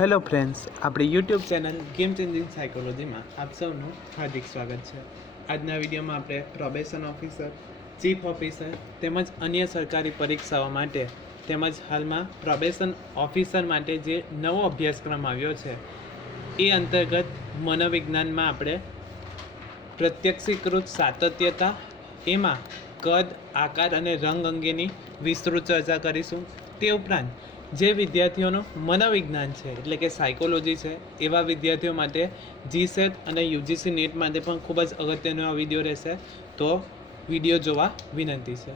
Hello friends, આપણી YouTube channel game changing સાયકોલોજીમાં આપ સૌનું હાર્દિક સ્વાગત છે. આજના વિડીયોમાં આપણે પ્રોબેશન ઓફિસર, ચીફ ઓફિસર તેમજ અન્ય સરકારી પરીક્ષાઓ માટે તેમજ હાલમાં પ્રોબેશન ઓફિસર માટે જે નવો અભ્યાસક્રમ આવ્યો છે એ અંતર્ગત મનોવિજ્ઞાનમાં આપણે પ્રત્યક્ષીકૃત સાતત્યતા, એમાં કદ, આકાર અને રંગ અંગેની વિસ્તૃત ચર્ચા કરીશું. તે ઉપરાંત જે વિદ્યાર્થીઓનું મનોવિજ્ઞાન છે એટલે કે સાયકોલોજી છે એવા વિદ્યાર્થીઓ માટે જીસેટ અને યુજીસી નેટ માટે પણ ખૂબ જ અગત્યનો આ વિડીયો રહેશે, તો વિડીયો જોવા વિનંતી છે.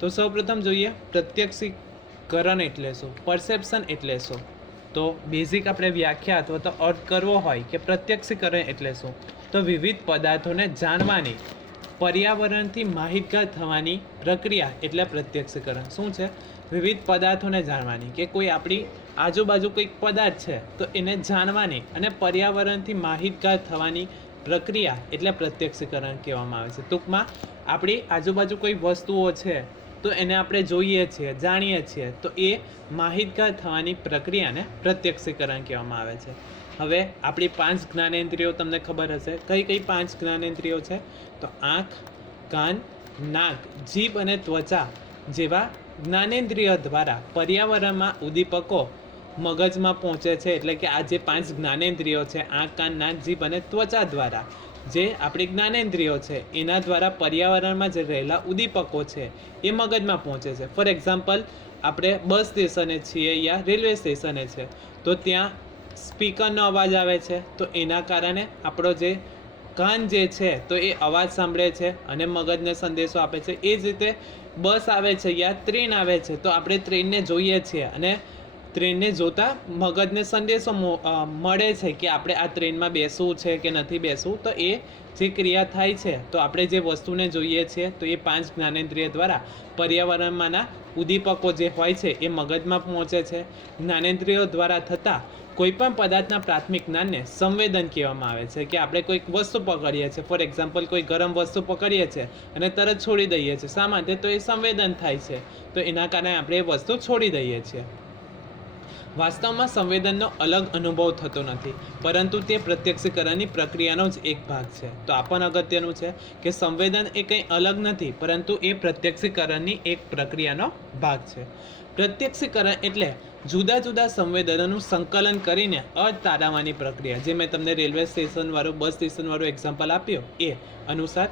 તો સૌપ્રથમ જોઈએ પ્રત્યક્ષીકરણ એટલે શું, પરસેપ્શન એટલે શું. તો બેઝિક આપણે વ્યાખ્યા અથવા તો અર્થ કરવો હોય કે પ્રત્યક્ષીકરણ એટલે શું, તો વિવિધ પદાર્થોને જાણવાની, પર્યાવરણથી માહિતગાર થવાની પ્રક્રિયા એટલે પ્રત્યક્ષીકરણ. શું છે? વિવિધ પદાર્થોને જાણવાની, કે કોઈ આપણી આજુબાજુ કંઈક પદાર્થ છે તો એને જાણવાની અને પર્યાવરણથી માહિતગાર થવાની પ્રક્રિયા એટલે પ્રત્યક્ષીકરણ કહેવામાં આવે છે. ટૂંકમાં આપણી આજુબાજુ કોઈ વસ્તુઓ છે તો એને આપણે જોઈએ છીએ, જાણીએ છીએ, તો એ માહિતગાર થવાની પ્રક્રિયાને પ્રત્યક્ષીકરણ કહેવામાં આવે છે. હવે આપણી 5 જ્ઞાનેન્દ્રિયો તમને ખબર હશે. કઈ કઈ 5 જ્ઞાનેન્દ્રિયો છે? તો આંખ, કાન, નાક, જીભ અને ત્વચા જેવા જ્ઞાનેન્દ્રિયો દ્વારા પર્યાવરણમાં ઉદ્દીપકો મગજમાં પહોંચે છે. એટલે કે આ જે 5 જ્ઞાનેન્દ્રિયો છે, આંખ, કાન, નાક, જીભ અને ત્વચા દ્વારા, જે આપણી જ્ઞાનેન્દ્રિયો છે એના દ્વારા પર્યાવરણમાં જે રહેલા ઉદ્દીપકો છે એ મગજમાં પહોંચે છે. ફોર એક્ઝામ્પલ, આપણે બસ સ્ટેશને છીએ યા રેલવે સ્ટેશને છે તો ત્યાં સ્પીકરનો અવાજ આવે છે, તો એના કારણે આપણો જે કાન જે છે તો એ અવાજ સાંભળે છે અને મગજને સંદેશો આપે છે. એ જ રીતે બસ આવે છે યા ટ્રેન આવે છે તો આપણે ટ્રેનને જોઈએ છીએ અને ટ્રેનને જોતાં મગજને સંદેશો મળે છે કે આપણે આ ટ્રેનમાં બેસવું છે કે નથી બેસવું. તો એ જે ક્રિયા થાય છે, તો આપણે જે વસ્તુને જોઈએ છીએ તો એ 5 જ્ઞાનેન્દ્રિય દ્વારા પર્યાવરણમાંના ઉદ્દીપકો જે હોય છે એ મગજમાં પહોંચે છે. જ્ઞાનેન્દ્રિયો દ્વારા થતા કોઈપણ પદાર્થના પ્રાથમિક જ્ઞાનને સંવેદન કહેવામાં આવે છે. કે આપણે કોઈક વસ્તુ પકડીએ છીએ, ફોર એક્ઝામ્પલ કોઈ ગરમ વસ્તુ પકડીએ છીએ અને તરત છોડી દઈએ છીએ. શા માટે? તો એ સંવેદન થાય છે, તો એના કારણે આપણે એ વસ્તુ છોડી દઈએ છીએ. વાસ્તવમાં સંવેદનનો અલગ અનુભવ થતો નથી, પરંતુ તે પ્રત્યક્ષીકરણની પ્રક્રિયાનો જ એક ભાગ છે. તો આ પણ અગત્યનું છે કે સંવેદન એ કંઈ અલગ નથી, પરંતુ એ પ્રત્યક્ષીકરણની એક પ્રક્રિયાનો ભાગ છે. પ્રત્યક્ષીકરણ એટલે જુદા જુદા સંવેદનોનું સંકલન કરીને અર્થ તારવવાની પ્રક્રિયા. જે મેં તમને રેલવે સ્ટેશનવાળું, બસ સ્ટેશનવાળું એક્ઝામ્પલ આપ્યું એ અનુસાર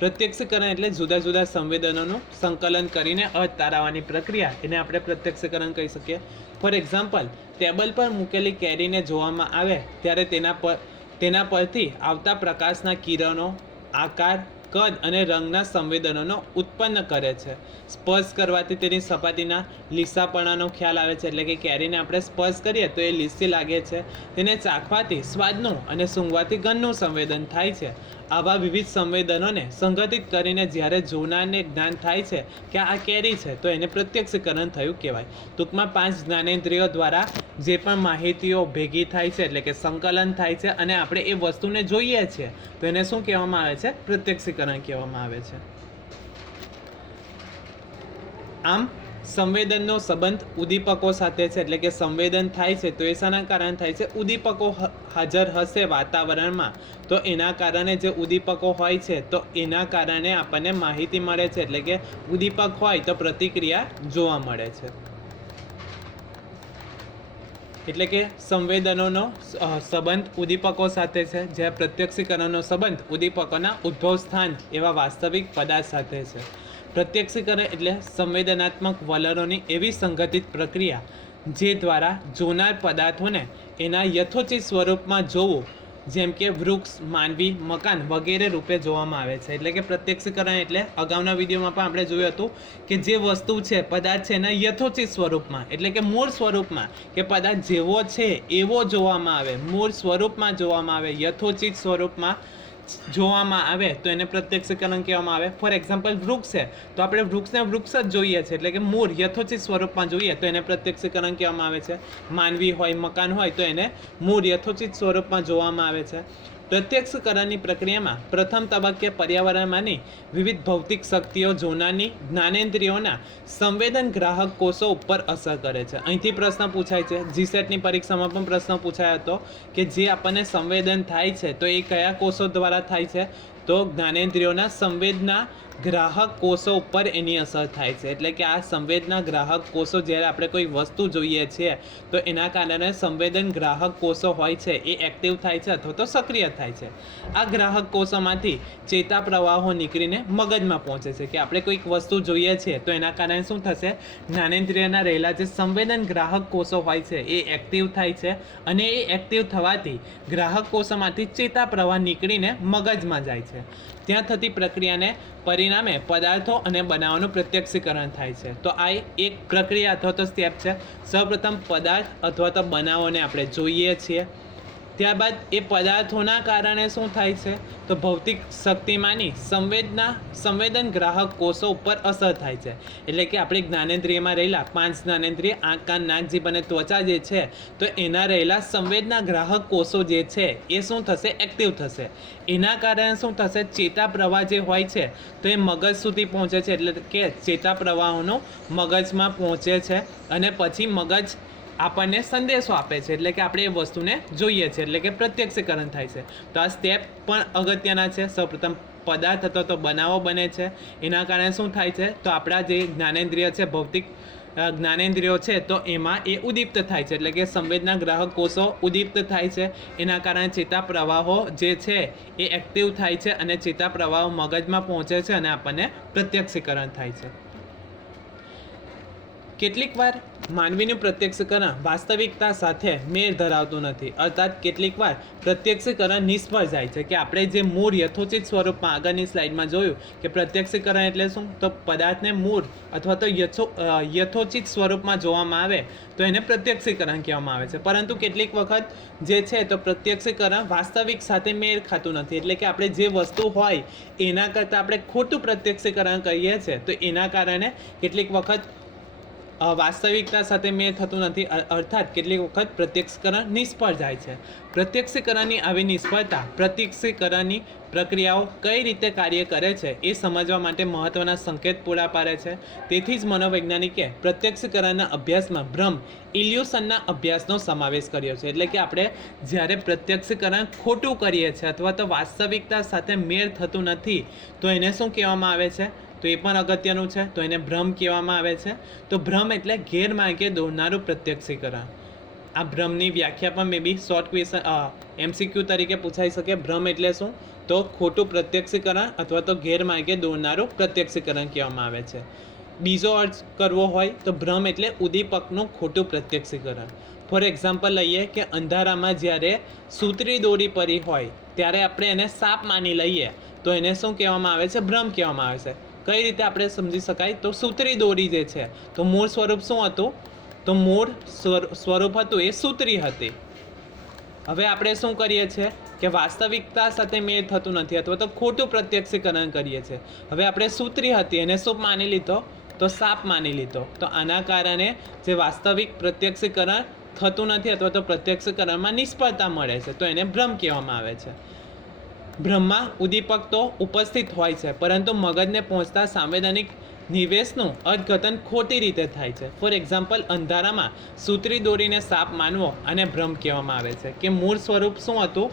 પ્રત્યક્ષીકરણ એટલે જુદા જુદા સંવેદનોનું સંકલન કરીને અર્થ તારવવાની પ્રક્રિયા, એને આપણે પ્રત્યક્ષીકરણ કહી શકીએ. ફોર એક્ઝામ્પલ, ટેબલ પર મૂકેલી કેરીને જોવામાં આવે ત્યારે તેના પરથી આવતા પ્રકાશના કિરણો આકાર, કદ અને રંગના સંવેદનોનો ઉત્પન્ન કરે છે. સ્પર્શ કરવાથી તેની સપાટીના લીસાપણાનો ખ્યાલ આવે છે. એટલે કે કેરીને આપણે સ્પર્શ કરીએ તો એ લીસી લાગે છે. તેને ચાખવાથી સ્વાદનું અને સૂંઘવાથી ગંધનું સંવેદન થાય છે. આવા વિવિધ સંવેદનોને સંગઠિત કરીને જ્યારે જોનારને જ્ઞાન થાય છે કે આ કેરી છે, તો એને પ્રત્યક્ષીકરણ થયું કહેવાય. ટૂંકમાં 5 જ્ઞાનેન્દ્રિયો દ્વારા જે પણ માહિતીઓ ભેગી થાય છે એટલે કે સંકલન થાય છે અને આપણે એ વસ્તુને જોઈએ છીએ તો એને શું કહેવામાં આવે છે? પ્રત્યક્ષીકરણ કહેવામાં આવે છે. આમ સંવેદનનો સંબંધ ઉદ્દીપકો સાથે છે. એટલે કે સંવેદન થાય છે તો એ શાના કારણે થાય છે? ઉદ્દીપકો હાજર હશે વાતાવરણમાં તો એના કારણે જે ઉદ્દીપકો હોય છે તો એના કારણે આપણને માહિતી મળે છે. એટલે કે ઉદ્દીપક હોય તો પ્રતિક્રિયા જોવા મળે છે. એટલે કે સંવેદનોનો સંબંધ ઉદ્દીપકો સાથે છે, જ્યારે પ્રત્યક્ષીકરણનો સંબંધ ઉદ્દીપકોના ઉદ્ભવ સ્થાન એવા વાસ્તવિક પદાર્થ સાથે છે. પ્રત્યક્ષીકરણ એટલે સંવેદનાત્મક વલણોની એવી સંગઠિત પ્રક્રિયા જે દ્વારા જોનાર પદાર્થોને એના યથોચિત સ્વરૂપમાં જોવું, જેમ કે વૃક્ષ, માનવી, મકાન વગેરે રૂપે જોવામાં આવે છે. એટલે કે પ્રત્યક્ષીકરણ એટલે અગાઉના વિડીયોમાં પણ આપણે જોયું હતું કે જે વસ્તુ છે, પદાર્થ છે, એના યથોચિત સ્વરૂપમાં એટલે કે મૂળ સ્વરૂપમાં, કે પદાર્થ જેવો છે એવો જોવામાં આવે, મૂળ સ્વરૂપમાં જોવામાં આવે, યથોચિત સ્વરૂપમાં જોવામાં આવે તો એને પ્રત્યક્ષીકરણ કહેવામાં આવે. ફોર એક્ઝામ્પલ, વૃક્ષ છે તો આપણે વૃક્ષને વૃક્ષ જ જોઈએ છે, એટલે કે મૂળ યથોચિત સ્વરૂપમાં જોઈએ તો એને પ્રત્યક્ષીકરણ કહેવામાં આવે છે. માનવી હોય, મકાન હોય તો એને મૂળ યથોચિત સ્વરૂપમાં જોવામાં આવે છે. પ્રત્યક્ષકરણની પ્રક્રિયામાં પ્રથમ તબક્કે પર્યાવરણમાંની વિવિધ ભૌતિક શક્તિઓ જોનારની જ્ઞાનેન્દ્રિયોના સંવેદન ગ્રાહક કોષો ઉપર અસર કરે છે. અહીંથી પ્રશ્ન પૂછાય છે, જીસેટની પરીક્ષામાં પણ પ્રશ્ન પૂછાયો હતો કે જે આપણને સંવેદન થાય છે તો એ કયા કોષો દ્વારા થાય છે? તો જ્ઞાનેન્દ્રિયોના સંવેદના ગ્રાહક કોષો ઉપર એની અસર થાય છે. એટલે કે આ સંવેદના ગ્રાહક કોષો જ્યારે આપણે કોઈ વસ્તુ જોઈએ છીએ તો એના કારણે સંવેદન ગ્રાહક કોષો હોય છે એ એક્ટિવ થાય છે અથવા તો સક્રિય થાય છે. આ ગ્રાહક કોષોમાંથી ચેતા પ્રવાહો નીકળીને મગજમાં પહોંચે છે. કે આપણે કોઈક વસ્તુ જોઈએ છીએ તો એના કારણે શું થશે? જ્ઞાનેન્દ્રિયના રહેલા જે સંવેદન ગ્રાહક કોષો હોય છે એ એક્ટિવ થાય છે અને એ એક્ટિવ થવાથી ગ્રાહક કોષોમાંથી ચેતા પ્રવાહ નીકળીને મગજમાં જાય છે. ત્યાં થતી પ્રક્રિયાને પરિણામે પદાર્થો અને બનાવોનું પ્રત્યક્ષીકરણ થાય છે. તો આ એક પ્રક્રિયા અથવા તો સ્ટેપ છે. સૌપ્રથમ પદાર્થ અથવા તો બનાવોને આપણે જોઈએ છીએ, ત્યારબાદ એ પદાર્થોના કારણે શું થાય છે? તો ભૌતિક શક્તિમાંની સંવેદન ગ્રાહક કોષો ઉપર અસર થાય છે. એટલે કે આપણી જ્ઞાનેન્દ્રિયમાં રહેલા 5 જ્ઞાનેન્દ્રિય આંખ, કાન, નાક, જીભ અને ત્વચા જે છે તો એના રહેલા સંવેદના ગ્રાહક કોષો જે છે એ શું થશે? એક્ટિવ થશે. એના કારણે શું થશે? ચેતા પ્રવાહ જે હોય છે તો એ મગજ સુધી પહોંચે છે. એટલે કે ચેતા પ્રવાહોનો મગજમાં પહોંચે છે અને પછી મગજ આપણને સંદેશો આપે છે. એટલે કે આપણે એ વસ્તુને જોઈએ છે, એટલે કે પ્રત્યક્ષીકરણ થાય છે. તો આ સ્ટેપ પણ અગત્યના છે. સૌપ્રથમ પદાર્થ અથવા તો બનાવો બને છે. એના કારણે શું થાય છે? તો આપણા જે જ્ઞાનેન્દ્રિય છે, ભૌતિક જ્ઞાનેન્દ્રિયો છે તો એમાં એ ઉદ્દીપ્ત થાય છે. એટલે કે સંવેદના ગ્રાહક કોષો ઉદ્દીપ્ત થાય છે. એના કારણે ચેતા પ્રવાહો જે છે એ એક્ટિવ થાય છે અને ચેતા પ્રવાહો મગજમાં પહોંચે છે અને આપણને પ્રત્યક્ષીકરણ થાય છે. કેટલીક વાર માનવીનું પ્રત્યક્ષીકરણ વાસ્તવિકતા સાથે મેળ ધરાવતું નથી. અર્થાત કેટલીક વાર પ્રત્યક્ષીકરણ નિષ્ફળ જાય છે. કે આપણે જે મૂળ યથોચિત સ્વરૂપમાં આગળની સ્લાઇડમાં જોયું કે પ્રત્યક્ષીકરણ એટલે શું? તો પદાર્થને મૂળ અથવા તો યથોચિત સ્વરૂપમાં જોવામાં આવે તો એને પ્રત્યક્ષીકરણ કહેવામાં આવે છે. પરંતુ કેટલીક વખત જે છે તો પ્રત્યક્ષીકરણ વાસ્તવિક સાથે મેળ ખાતું નથી. એટલે કે આપણે જે વસ્તુ હોય એના કરતાં આપણે ખોટું પ્રત્યક્ષીકરણ કરીએ છીએ તો એના કારણે કેટલીક વખત વાસ્તવિકતા સાથે મેળ થતું નથી. અર્થાત કેટલીક વખત પ્રત્યક્ષીકરણ નિષ્ફળ જાય છે. પ્રત્યક્ષીકરણની આવી નિષ્ફળતા પ્રત્યક્ષીકરણની પ્રક્રિયાઓ કઈ રીતે કાર્ય કરે છે એ સમજવા માટે મહત્ત્વના સંકેત પૂરા પાડે છે. તેથી જ મનોવૈજ્ઞાનિકે પ્રત્યક્ષીકરણના અભ્યાસમાં ભ્રમ ઇલ્યુશનના અભ્યાસનો સમાવેશ કર્યો છે. એટલે કે આપણે જ્યારે પ્રત્યક્ષીકરણ ખોટું કરીએ છીએ અથવા તો વાસ્તવિકતા સાથે મેળ થતું નથી તો એને શું કહેવામાં આવે છે? તો એ પણ અગત્યનું છે. તો એને ભ્રમ કહેવામાં આવે છે. તો ભ્રમ એટલે ગેરમાર્ગે દોરનારું પ્રત્યક્ષીકરણ. આ ભ્રમની વ્યાખ્યા પણ મે બી શોર્ટ ક્વેશ્ચન MCQ તરીકે પૂછાઈ શકે. ભ્રમ એટલે શું? તો ખોટું પ્રત્યક્ષીકરણ અથવા તો ગેરમાર્ગે દોરનારું પ્રત્યક્ષીકરણ કહેવામાં આવે છે. બીજો અર્થ કરવો હોય તો ભ્રમ એટલે ઉદ્દીપકનું ખોટું પ્રત્યક્ષીકરણ. ફોર એક્ઝામ્પલ લઈએ કે અંધારામાં જ્યારે સૂતરી દોરી પડી હોય ત્યારે આપણે એને સાપ માની લઈએ તો એને શું કહેવામાં આવે છે? ભ્રમ કહેવામાં આવે છે. કઈ રીતે આપણે સમજી શકાય? તો સૂતરી દોરી જે છે તો મૂળ સ્વરૂપ શું હતું? તો મૂળ સ્વરૂપ હતું એ સૂતરી હતી. હવે આપણે શું કરીએ છીએ કે વાસ્તવિકતા સાથે મેળ થતું નથી અથવા તો ખોટું પ્રત્યક્ષીકરણ કરીએ છીએ. હવે આપણે સૂતરી હતી એને શું માની લીધો? તો સાપ માની લીધો. તો આના કારણે જે વાસ્તવિક પ્રત્યક્ષીકરણ થતું નથી અથવા તો પ્રત્યક્ષીકરણમાં નિષ્ફળતા મળે છે તો એને ભ્રમ કહેવામાં આવે છે. ભ્રમમાં ઉદ્દીપક તો ઉપસ્થિત હોય છે પરંતુ મગજને પહોંચતા સાંવેદનિક નિવેશનું અર્થઘટન ખોટી રીતે થાય છે. ફોર એક્ઝામ્પલ અંધારામાં સૂતરી દોરીને સાપ માનવો અને ભ્રમ કહેવામાં આવે છે. કે મૂળ સ્વરૂપ શું હતું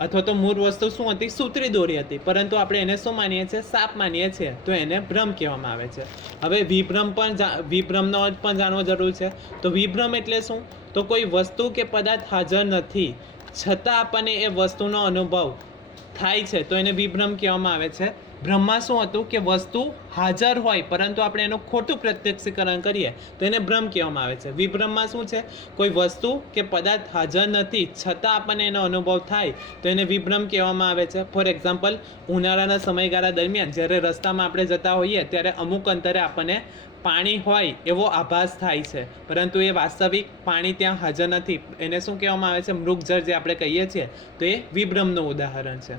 અથવા તો મૂળ વસ્તુ શું હતી? સૂતરી દોરી હતી, પરંતુ આપણે એને શું માનીએ છીએ? સાપ માનીએ છીએ તો એને ભ્રમ કહેવામાં આવે છે. હવે વિભ્રમનો અર્થ પણ જાણવો જરૂર છે. તો વિભ્રમ એટલે શું? તો કોઈ વસ્તુ કે પદાર્થ હાજર નથી છતાં આપણને એ વસ્તુનો અનુભવ થાય છે તો એને વિભ્રમ કહેવામાં આવે છે. ભ્રમમાં શું હતું કે વસ્તુ હાજર હોય પરંતુ આપણે એનું ખોટું પ્રત્યક્ષીકરણ કરીએ તો એને ભ્રમ કહેવામાં આવે છે. વિભ્રમમાં શું છે? કોઈ વસ્તુ કે પદાર્થ હાજર નથી છતાં આપણને એનો અનુભવ થાય તો એને વિભ્રમ કહેવામાં આવે છે. ફોર એક્ઝામ્પલ ઉનાળાના સમયગાળા દરમિયાન જ્યારે રસ્તામાં આપણે જતા હોઈએ ત્યારે અમુક અંતરે આપણને પાણી હોય એવો આભાસ થાય છે પરંતુ એ વાસ્તવિક પાણી ત્યાં હાજર નથી. એને શું કહેવામાં આવે છે? મૃગજળ જે આપણે કહીએ છીએ તો એ વિભ્રમનું ઉદાહરણ છે.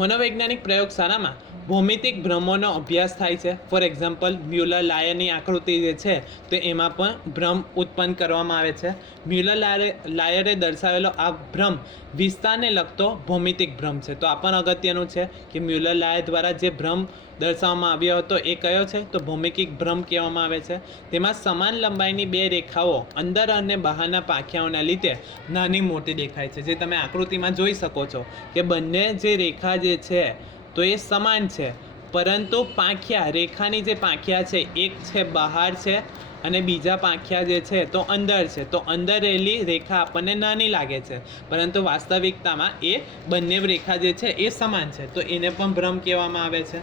મનોવૈજ્ઞાનિક પ્રયોગશાળામાં ભૌમિતિક ભ્રમોનો અભ્યાસ થાય છે. ફોર એક્ઝામ્પલ, મ્યુલર લાયરની આકૃતિ જે છે તો એમાં પણ ભ્રમ ઉત્પન્ન કરવામાં આવે છે. મ્યુલર લાયરે દર્શાવેલો આ ભ્રમ વિસ્તારને લગતો ભૌમિતિક ભ્રમ છે. તો આ પણ અગત્યનું છે કે મ્યુલર લાયર દ્વારા જે ભ્રમ દર્શાવવામાં આવ્યો હતો એ કયો છે તો ભૌમિતિક ભ્રમ કહેવામાં આવે છે. તેમાં સમાન લંબાઈની બે રેખાઓ અંદર અને બહારના પાંખિયાઓના લીધે નાની મોટી દેખાય છે. જે તમે આકૃતિમાં જોઈ શકો છો કે બંને જે રેખા જે છે તો એ સમાન છે, પરંતુ પાંખિયા, રેખાની જે પાંખિયા છે એક છે બહાર છે અને બીજા પાંખિયા જે છે તો અંદર છે. તો અંદર રહેલી રેખા આપણને નાની લાગે છે, પરંતુ વાસ્તવિકતામાં એ બંને રેખા જે છે એ સમાન છે. તો એને પણ ભ્રમ કહેવામાં આવે છે.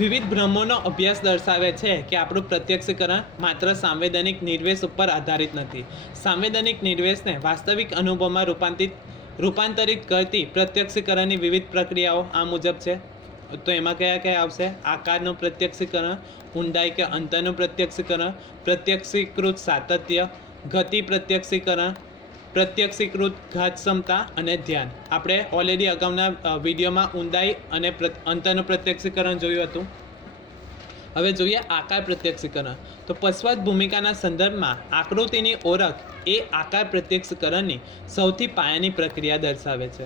વિવિધ ભ્રમોનો અભ્યાસ દર્શાવે છે કે આપણું પ્રત્યક્ષીકરણ માત્ર સાંવેદનિક નિર્વેશ ઉપર આધારિત નથી. સાંવેદનિક નિર્વેશને વાસ્તવિક અનુભવમાં રૂપાંતરિત કરતી પ્રત્યક્ષીકરણની વિવિધ પ્રક્રિયાઓ આ મુજબ છે. તો એમાં કયા કયા આવશે? આકારનું પ્રત્યક્ષીકરણ, ઊંડાઈ કે અંતરનું પ્રત્યક્ષીકરણ, પ્રત્યક્ષીકૃત સાતત્ય, ગતિ પ્રત્યક્ષીકરણ, પ્રત્યક્ષીકૃત ઘાત ક્ષમતા અને ધ્યાન. આપણે ઓલરેડી અગાઉના વિડીયોમાં ઊંડાઈ અને અંતરનું પ્રત્યક્ષીકરણ જોયું હતું. હવે જોઈએ આકાર પ્રત્યક્ષીકરણ. તો પશ્ચાત ભૂમિકાના સંદર્ભમાં આકૃતિની ઓળખ એ આકાર પ્રત્યક્ષીકરણની સૌથી પાયાની પ્રક્રિયા દર્શાવે છે.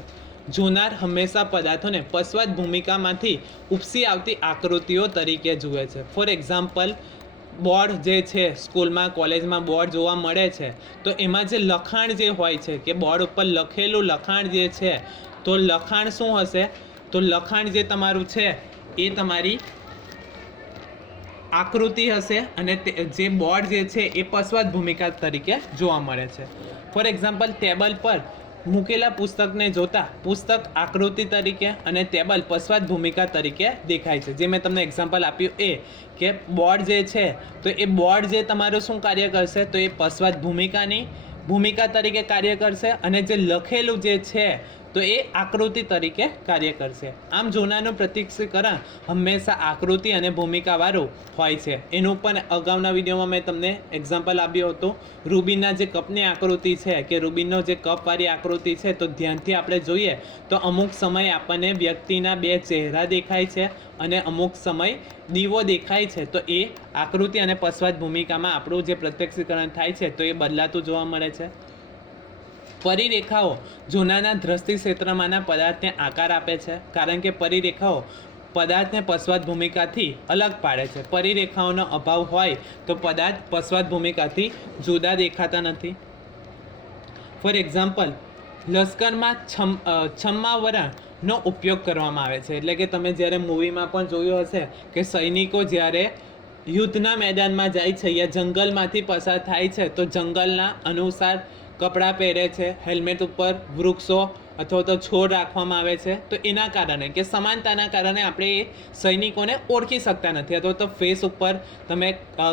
જોનાર હંમેશા પદાર્થોને પશ્ચાત ભૂમિકામાંથી ઉપસી આવતી આકૃતિઓ તરીકે જુએ છે. ફોર એક્ઝામ્પલ, બોર્ડ જે છે સ્કૂલમાં કોલેજમાં બોર્ડ જોવા મળે છે તો એમાં જે લખાણ જે હોય છે કે બોર્ડ ઉપર લખેલું લખાણ જે છે તો લખાણ શું હશે? તો લખાણ જે તમારું છે એ તમારી આકૃતિ હશે અને જે બોર્ડ જે છે એ પશ્ચાત ભૂમિકા તરીકે જોવા મળે છે. ફોર એક્ઝામ્પલ, ટેબલ પર મૂકેલા પુસ્તકને જોતા પુસ્તક આકૃતિ તરીકે અને ટેબલ પશ્ચાત ભૂમિકા તરીકે દેખાય છે. જે મેં તમને એક્ઝામ્પલ આપ્યું એ કે બોર્ડ જે છે તો એ બોર્ડ જે તમારું શું કાર્ય કરશે તો એ પશ્ચાત ભૂમિકા તરીકે કાર્ય કરશે અને જે લખેલું જે છે તો એ આકૃતિ તરીકે કાર્ય કરશે. આમ જોનારનું પ્રત્યક્ષીકરણ હંમેશા આકૃતિ અને ભૂમિકાવાળું હોય છે. એનું પણ અગાઉના વિડીયોમાં મેં તમને એક્ઝામ્પલ આપ્યું હતું. રૂબીનના જે કપની આકૃતિ છે કે રૂબીનનો જે કપવાળી આકૃતિ છે તો ધ્યાનથી આપણે જોઈએ તો અમુક સમય આપણને વ્યક્તિના બે ચહેરા દેખાય છે અને અમુક સમય દીવો દેખાય છે. તો એ આકૃતિ અને પશ્ચાત ભૂમિકામાં આપણું જે પ્રત્યક્ષીકરણ થાય છે તો એ બદલાતું જોવા મળે છે. પરિરેખાઓ જોનારના દ્રષ્ટિ ક્ષેત્રમાંના પદાર્થને આકાર આપે છે, કારણ કે પરિરેખાઓ પદાર્થને પશ્ચાત ભૂમિકાથી અલગ પાડે છે. પરિરેખાઓનો અભાવ હોય તો પદાર્થ પશ્ચાત ભૂમિકાથી જુદા દેખાતા નથી. ફોર એક્ઝામ્પલ, લશ્કરમાં છદ્માવરણનો ઉપયોગ કરવામાં આવે છે. એટલે કે તમે જ્યારે મૂવીમાં પણ જોયું હશે કે સૈનિકો જ્યારે યુદ્ધના મેદાનમાં જાય છે યા જંગલમાંથી પસાર થાય છે તો જંગલના અનુસાર કપડાં પહેરે છે, હેલ્મેટ ઉપર વૃક્ષો અથવા તો છોડ રાખવામાં આવે છે. તો એના કારણે કે સમાનતાના કારણે આપણે એ સૈનિકોને ઓળખી શકતા નથી. અથવા તો ફેસ ઉપર તમે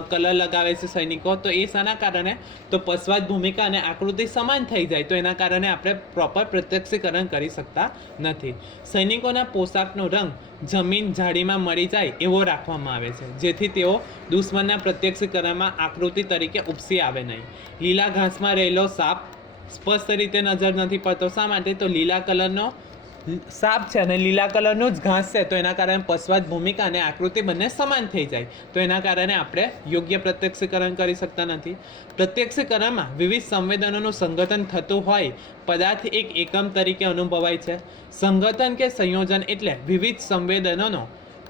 કલર લગાવે છે સૈનિકો, તો એ શાના કારણે? તો પશ્ચાત ભૂમિકા અને આકૃતિ સમાન થઈ જાય તો એના કારણે આપણે પ્રોપર પ્રત્યક્ષીકરણ કરી શકતા નથી. સૈનિકોના પોશાકનો રંગ જમીન ઝાડીમાં મળી જાય એવો રાખવામાં આવે છે, જેથી તેઓ દુશ્મનના પ્રત્યક્ષીકરણમાં આકૃતિ તરીકે ઉપસી આવે નહીં. લીલા ઘાસમાં રહેલો સાપ સ્પષ્ટ રીતે નજર નથી પડતો. શા માટે? તો લીલા કલરનો સાપ છે અને લીલા કલરનું જ ઘાસ છે, તો એના કારણે પશ્ચાત ભૂમિકા અને આકૃતિ બંને સમાન થઈ જાય. તો એના કારણે આપણે યોગ્ય પ્રત્યક્ષીકરણ કરી શકતા નથી. પ્રત્યક્ષીકરણમાં વિવિધ સંવેદનોનું સંગઠન થતું હોય પદાર્થ એક એકમ તરીકે અનુભવાય છે. સંગઠન કે સંયોજન એટલે વિવિધ સંવેદનોનો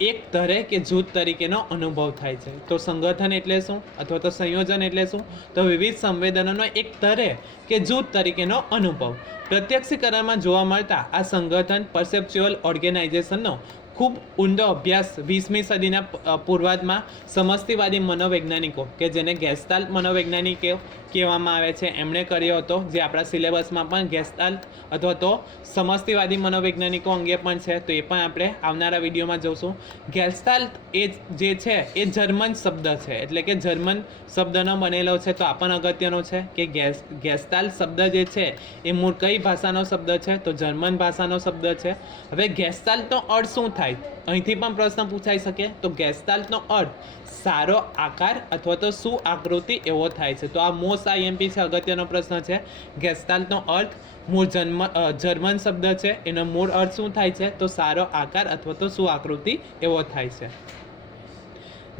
એક ધરે કે જૂથ તરીકેનો અનુભવ થાય છે. તો સંગઠન એટલે શું અથવા તો સંયોજન એટલે શું? તો વિવિધ સંવેદનોનો એક ધરે કે જૂથ તરીકેનો અનુભવ. પ્રત્યક્ષીકરણમાં જોવા મળતા આ સંગઠન પરસેપ્ચ્યુઅલ ઓર્ગેનાઇઝેશનનો ખૂબ ઊંડો અભ્યાસ 20મી સદીના પૂર્વાર્ધમાં સમષ્ટિવાદી મનોવૈજ્ઞાનિકો કે જેને ગેસ્ટાલ્ટ મનોવૈજ્ઞાનિકો કહેવામાં આવે છે એમણે કર્યો હતો. જે આપણા સિલેબસમાં પણ ગેસ્ટાલ્ટ અથવા તો સમષ્ટિવાદી મનોવૈજ્ઞાનિકો અંગે પણ છે, તો એ પણ આપણે આવનારા વિડીયોમાં જોઈશું. ગેસ્ટાલ્ટ એ જે છે એ જર્મન શબ્દ છે, એટલે કે જર્મન શબ્દનો બનેલો છે. તો આ પણ અગત્યનો છે કે ગેસ્ટાલ્ટ શબ્દ જે છે એ મૂળ કઈ ભાષાનો શબ્દ છે? તો જર્મન ભાષાનો શબ્દ છે. હવે ગેસ્ટાલ્ટનો અર્થ શું થાય? થાય, અહીંથી પણ પ્રશ્ન પૂછાઈ શકે. તો ગેસ્ટાલ્ટનો અર્થ સારો આકાર અથવા તો શું આકૃતિ એવો થાય છે. તો આ મોસ્ટ આઈએમપી છે, અગત્યનો પ્રશ્ન છે. ગેસ્ટાલ્ટનો અર્થ જર્મન શબ્દ છે, એનો મૂળ અર્થ શું થાય છે? તો સારો આકાર અથવા તો શું આકૃતિ એવો થાય છે.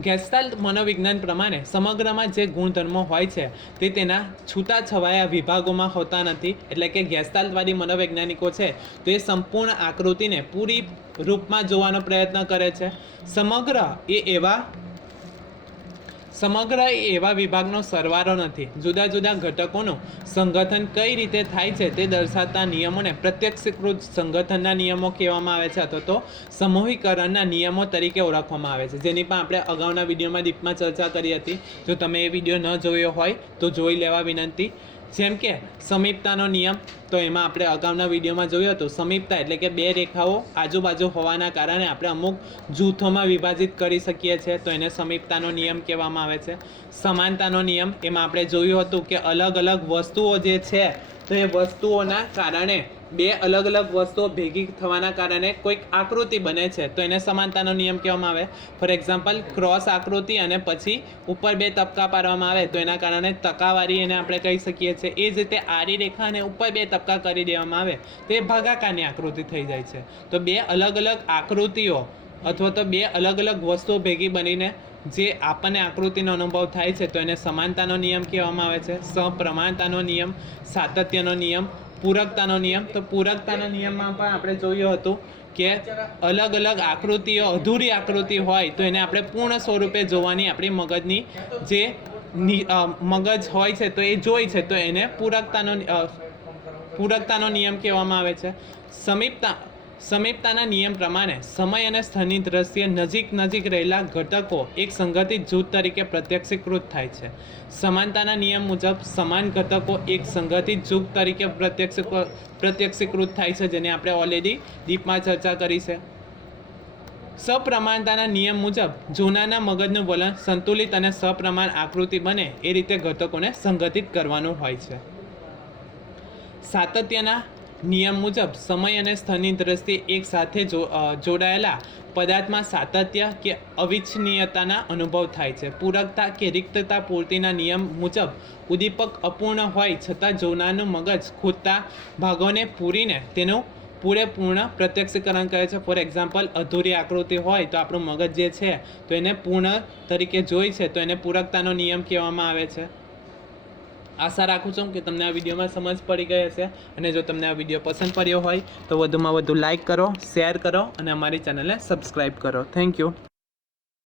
ગેસ્ટાલ્ટ મનોવિજ્ઞાન પ્રમાણે સમગ્રમાં જે ગુણધર્મો હોય છે તે તેના છૂટાછવાયા વિભાગોમાં હોતા નથી. એટલે કે ગેસ્ટાલ્ટવાદી મનોવૈજ્ઞાનિકો છે તો એ સંપૂર્ણ આકૃતિને પૂરી રૂપમાં જોવાનો પ્રયત્ન કરે છે. સમગ્ર એ એવા વિભાગનો સરવાળો નથી. જુદા જુદા ઘટકોનું સંગઠન કઈ રીતે થાય છે તે દર્શાવતા નિયમોને પ્રત્યક્ષીકૃત સંગઠનના નિયમો કહેવામાં આવે છે અથવા તો સમૂહીકરણના નિયમો તરીકે ઓળખવામાં આવે છે, જેની પણ આપણે અગાઉના વિડીયોમાં ડીપમાં ચર્ચા કરી હતી. જો તમે એ વિડીયો ન જોયો હોય તો જોઈ લેવા વિનંતી. જેમ કે સમીપતાનો નિયમ, તો એમાં આપણે અગાઉના વિડીયોમાં જોયું હતું. સમીપતા એટલે કે બે રેખાઓ આજુબાજુ હોવાના કારણે આપણે અમુક જૂથોમાં વિભાજિત કરી શકીએ છીએ, તો એને સમીપતાનો નિયમ કહેવામાં આવે છે. સમાનતાનો નિયમ, એમાં આપણે જોયું હતું કે અલગ અલગ વસ્તુઓ જે છે તો એ વસ્તુઓના કારણે બે અલગ અલગ વસ્તુઓ ભેગી થવાના કારણે કોઈક આકૃતિ બને છે, તો એને સમાનતાનો નિયમ કહેવામાં આવે. ફોર એક્ઝામ્પલ ક્રોસ આકૃતિ અને પછી ઉપર બે તબક્કા પાડવામાં આવે તો એના કારણે ટકાવારી એને આપણે કહી શકીએ છીએ. એ જ રીતે આડી રેખા અને ઉપર બે તબક્કા કરી દેવામાં આવે તો એ ભાગાકારની આકૃતિ થઈ જાય છે. તો બે અલગ અલગ આકૃતિઓ અથવા તો બે અલગ અલગ વસ્તુઓ ભેગી બનીને જે આપણને આકૃતિનો અનુભવ થાય છે તો એને સમાનતાનો નિયમ કહેવામાં આવે છે. સપ્રમાણતાનો નિયમ, સાતત્યનો નિયમ, પૂરકતાનો નિયમ. તો પૂરકતાના નિયમમાં પણ આપણે જોયું હતું કે અલગ અલગ આકૃતિઓ અધૂરી આકૃતિ હોય તો એને આપણે પૂર્ણ સ્વરૂપે જોવાની આપણી મગજની જે મગજ હોય છે તો એ જોઈ છે, તો એને પૂરકતાનો નિયમ કહેવામાં આવે છે. સમીપતાના નિયમ પ્રમાણે સમય અને સ્થળની દ્રષ્ટિએ નજીક રહેલા ઘટકો એક સંગઠિત જૂથ તરીકે પ્રત્યક્ષીકૃત થાય છે. સમાનતાના નિયમ મુજબ સમાન ઘટકો એક સંગઠિત જૂથ તરીકે પ્રત્યક્ષીકૃત થાય છે, જેને આપણે ઓલરેડી ડીપમાં ચર્ચા કરી છે. સપ્રમાણતાના નિયમ મુજબ જોનારના મગજનું વલણ સંતુલિત અને સપ્રમાણ આકૃતિ બને એ રીતે ઘટકોને સંગઠિત કરવાનું હોય છે. સાતત્યના નિયમ મુજબ સમય અને સ્થળની દ્રષ્ટિએ એક સાથે જોડાયેલા પદાર્થમાં સાતત્ય કે અવિચ્છનીયતાના અનુભવ થાય છે. પૂરકતા કે રિક્તતા પૂર્તિના નિયમ મુજબ ઉદ્દીપક અપૂર્ણ હોય છતાં જોનારનું મગજ ખૂટતા ભાગોને પૂરીને તેનું પૂરેપૂર્ણ પ્રત્યક્ષીકરણ કરે છે. ફોર એક્ઝામ્પલ અધૂરી આકૃતિ હોય તો આપણું મગજ જે છે તો એને પૂર્ણ તરીકે જોઈ છે તો એને પૂરકતાનો નિયમ કહેવામાં આવે છે. આશા રાખું છું કે તમને આ વિડીયોમાં સમજ પડી ગઈ હશે, અને જો તમને આ વિડીયો પસંદ પડ્યો હોય તો વધુમાં વધુ લાઈક કરો, શેર કરો અને અમારી ચેનલને સબસ્ક્રાઈબ કરો. Thank you.